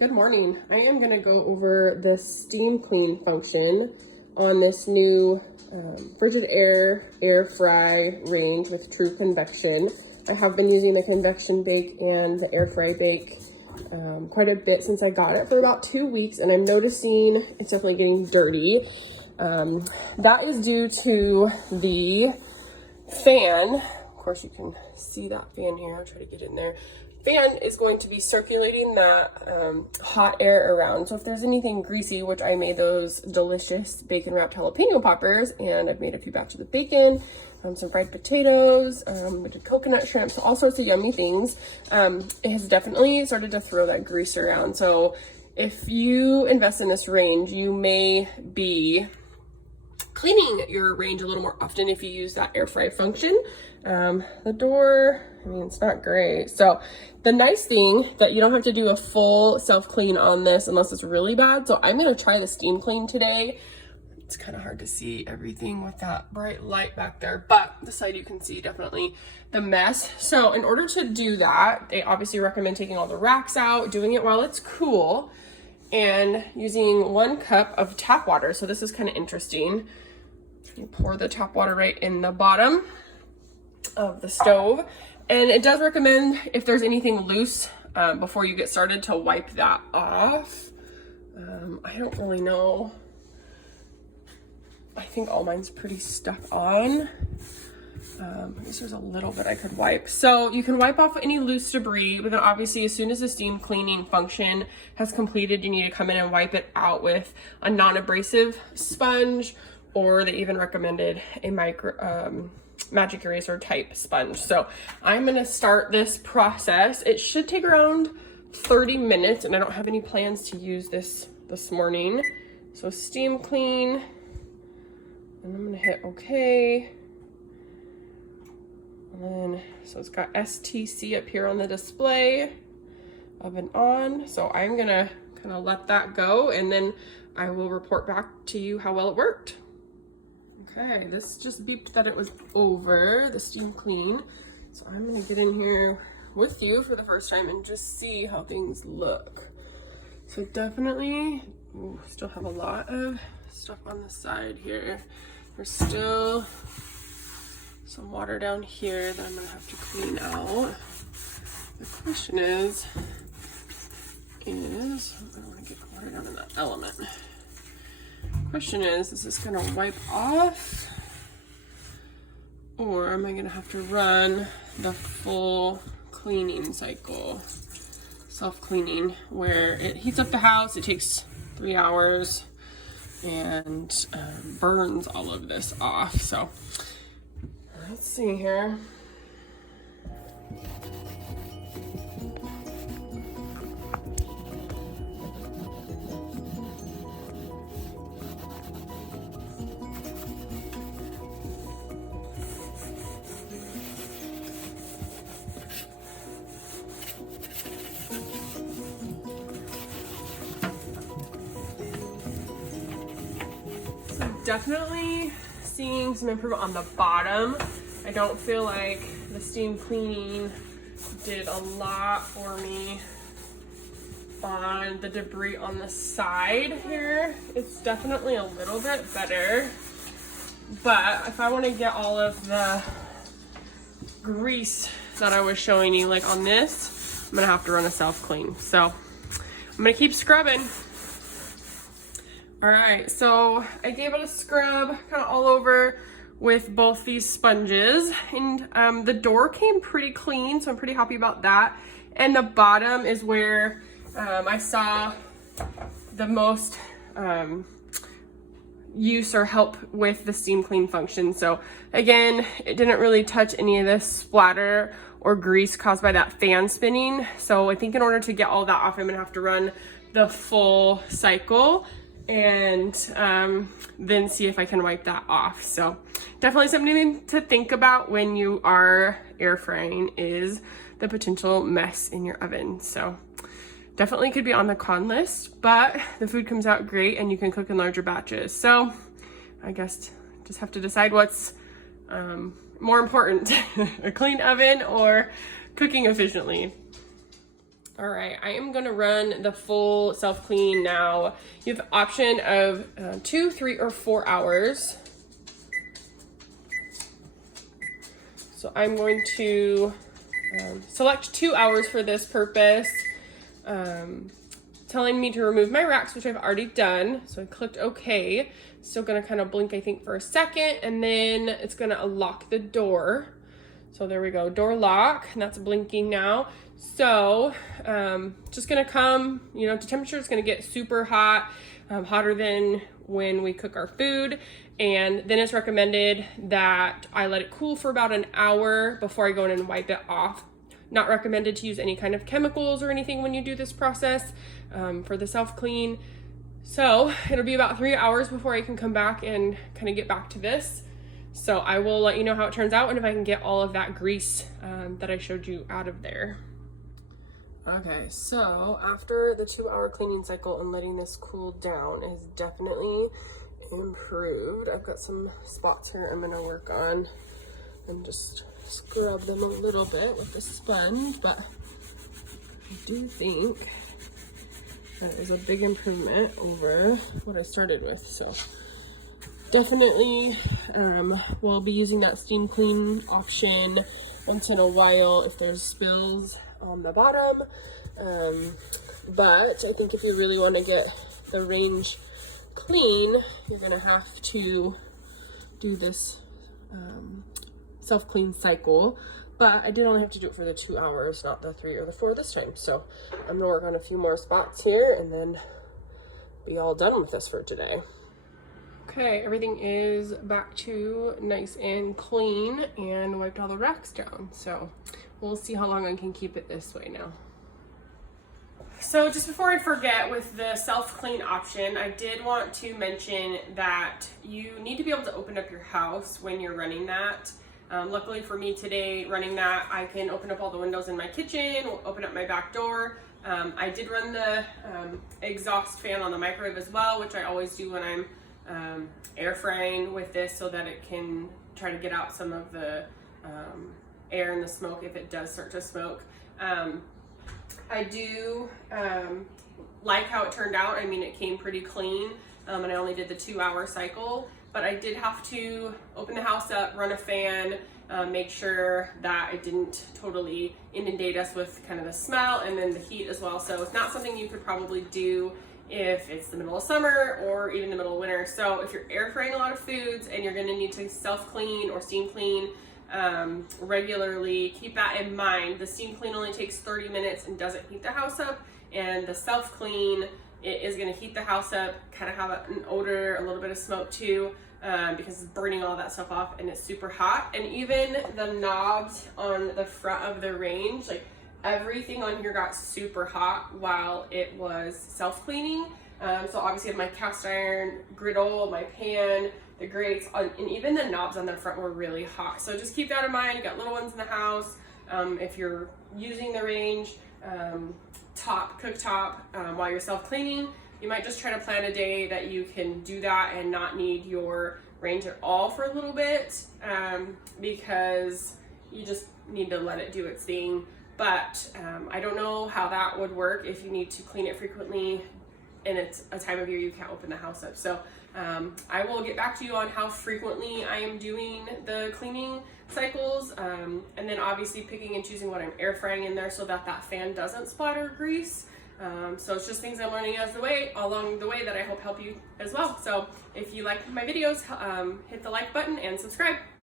Good morning. I am going to go over the steam clean function on this new Frigidaire air fry range with true convection. I have been using the convection bake and the air fry bake quite a bit since I got it for about 2 weeks, and I'm noticing it's definitely getting dirty. That is due to the fan. Of course, you can see that fan here. I'll try to get in there. Fan is going to be circulating that hot air around. So if there's anything greasy, which I made those delicious bacon wrapped jalapeno poppers, and I've made a few batches of bacon, some fried potatoes, we did coconut shrimp, so all sorts of yummy things. It has definitely started to throw that grease around. So if you invest in this range, you may be cleaning your range a little more often if you use that air fry function. The door, I mean, it's not great. So the nice thing that you don't have to do a full self clean on this unless it's really bad. So I'm going to try the steam clean today. It's kind of hard to see everything with that bright light back there, but the side you can see definitely the mess. So in order to do that, they obviously recommend taking all the racks out, doing it while it's cool, and using 1 cup of tap water. So this is kind of interesting. You pour the tap water right in the bottom of the stove, and it does recommend, if there's anything loose before you get started, to wipe that off. I don't really know. I think all mine's pretty stuck on. I guess there's a little bit I could wipe. So you can wipe off any loose debris, but then obviously as soon as the steam cleaning function has completed, you need to come in and wipe it out with a non-abrasive sponge, or they even recommended a magic eraser type sponge. So I'm gonna start this process. It should take around 30 minutes, and I don't have any plans to use this morning. So steam clean, and I'm gonna hit okay. And then, so it's got STC up here on the display, oven on. So I'm gonna kind of let that go, and then I will report back to you how well it worked. Okay, this just beeped that it was over, the steam clean. So I'm gonna get in here with you for the first time and just see how things look. So definitely, still have a lot of stuff on the side here. There's still some water down here that I'm gonna have to clean out. The question is I don't wanna get water down in that element. Question is this gonna wipe off, or am I gonna have to run the full cleaning cycle, self-cleaning, where it heats up the house, it takes 3 hours, and burns all of this off. So let's see here. Definitely seeing some improvement on the bottom. I don't feel like the steam cleaning did a lot for me on the debris on the side here. It's definitely a little bit better, but if I want to get all of the grease that I was showing you, like on this, I'm gonna have to run a self clean. So I'm gonna keep scrubbing. All right, so I gave it a scrub kind of all over with both these sponges, and the door came pretty clean, so I'm pretty happy about that. And the bottom is where I saw the most use or help with the steam clean function. So again, it didn't really touch any of this splatter or grease caused by that fan spinning. So I think in order to get all that off, I'm gonna have to run the full cycle and then see if I can wipe that off. So definitely something to think about when you are air frying is the potential mess in your oven. So definitely could be on the con list, but the food comes out great and you can cook in larger batches. So I guess just have to decide what's more important, a clean oven or cooking efficiently. All right, I am gonna run the full self-clean now. You have the option of 2, 3, or 4 hours. So I'm going to select 2 hours for this purpose. Telling me to remove my racks, which I've already done. So I clicked OK. Still gonna kind of blink, I think, for a second, and then it's gonna unlock the door. So there we go, door lock, and that's blinking now. So just gonna come, you know, to temperature, it's gonna get super hot, hotter than when we cook our food. And then it's recommended that I let it cool for about an hour before I go in and wipe it off. Not recommended to use any kind of chemicals or anything when you do this process for the self-clean. So it'll be about 3 hours before I can come back and kind of get back to this. So I will let you know how it turns out and if I can get all of that grease that I showed you out of there. Okay, so after the 2-hour cleaning cycle and letting this cool down, it has definitely improved. I've got some spots here I'm gonna work on and just scrub them a little bit with the sponge, but I do think that is a big improvement over what I started with. So definitely we'll be using that steam clean option once in a while if there's spills on the bottom. But I think if you really want to get the range clean, you're gonna have to do this self-clean cycle. But I did only have to do it for the 2 hours, not the 3 or the 4 this time. So I'm gonna work on a few more spots here and then be all done with this for today. Okay, everything is back to nice and clean and wiped all the racks down. So we'll see how long I can keep it this way now. So just before I forget, with the self-clean option, I did want to mention that you need to be able to open up your house when you're running that. Luckily for me today, running that, I can open up all the windows in my kitchen, open up my back door. I did run the exhaust fan on the microwave as well, which I always do when I'm air frying with this, so that it can try to get out some of the air and the smoke if it does start to smoke. I do like how it turned out. I mean, it came pretty clean, and I only did the 2-hour cycle, but I did have to open the house up, run a fan, make sure that it didn't totally inundate us with kind of the smell and then the heat as well. So it's not something you could probably do if it's the middle of summer or even the middle of winter. So if you're air frying a lot of foods and you're gonna need to self-clean or steam clean regularly, keep that in mind. The steam clean only takes 30 minutes and doesn't heat the house up, and the self-clean, it is gonna heat the house up, kind of have an odor, a little bit of smoke too, because it's burning all that stuff off and it's super hot. And even the knobs on the front of the range, like everything on here got super hot while it was self-cleaning. So obviously I have my cast iron griddle, my pan, the grates, and even the knobs on the front were really hot. So just keep that in mind. You got little ones in the house. If you're using the range cooktop while you're self-cleaning, you might just try to plan a day that you can do that and not need your range at all for a little bit, because you just need to let it do its thing. But I don't know how that would work if you need to clean it frequently and it's a time of year you can't open the house up. So I will get back to you on how frequently I am doing the cleaning cycles, and then obviously picking and choosing what I'm air frying in there so that that fan doesn't splatter grease. So it's just things I'm learning along the way that I hope help you as well. So if you like my videos, hit the like button and subscribe.